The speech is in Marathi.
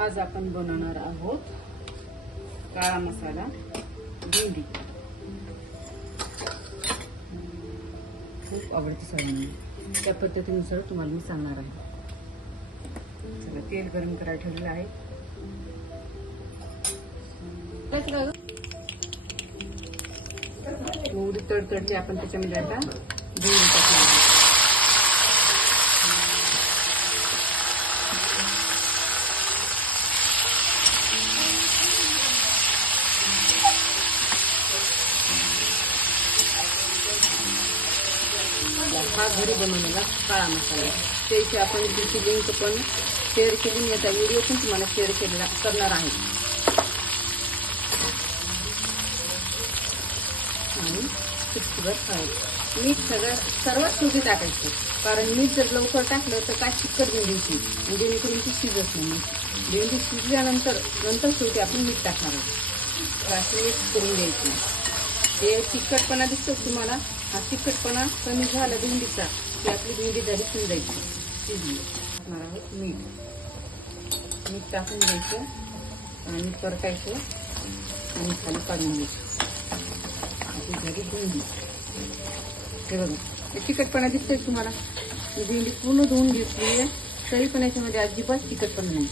आज आपण बनवणार आहोत काळा मसाला भेंडी। खूप आवडती सगळ्यांना, त्या पद्धतीनुसार तुम्हाला मी सांगणार आहे। चला, तेल गरम करायला ठेवलेलं आहे। थोडी तडतडची आपण त्याच्यामध्ये आता भेंडी टाकणार आहे। हा घरी बनवलेला काळा मसाला, त्याची आपण त्याची लिंक पण शेअर केली, याचा व्हिडिओ पण तुम्हाला शेअर करणार आहे। आणि चिकटवर हळद, मीठ सर्वात शेवटी टाकायचं, कारण मीठ जर लवकर टाकलं तर काय चिकट भेंडीची म्हणजे ती शिजत नाही। भेंडी शिजल्यानंतर शेवटी आपण मीठ टाकणार आहोत। असे मिक्स करून द्यायचं। हे चिकटपणा दिसतो तुम्हाला, हा चिकटपणा कमी झाला भेंडीचा की आपली भेंडी झाली शिजायची, शिजली। टाकणार आहोत मीठ टाकून द्यायचं आणि परतायचं आणि खाली काढून द्यायचं। आपली झाली भेंडी। हे बघा, चिकटपणा दिसतोय तुम्हाला, भेंडी पूर्ण धुवून घेतली आहे, तरी पण याच्यामध्ये अजिबात चिकटपणा नाही।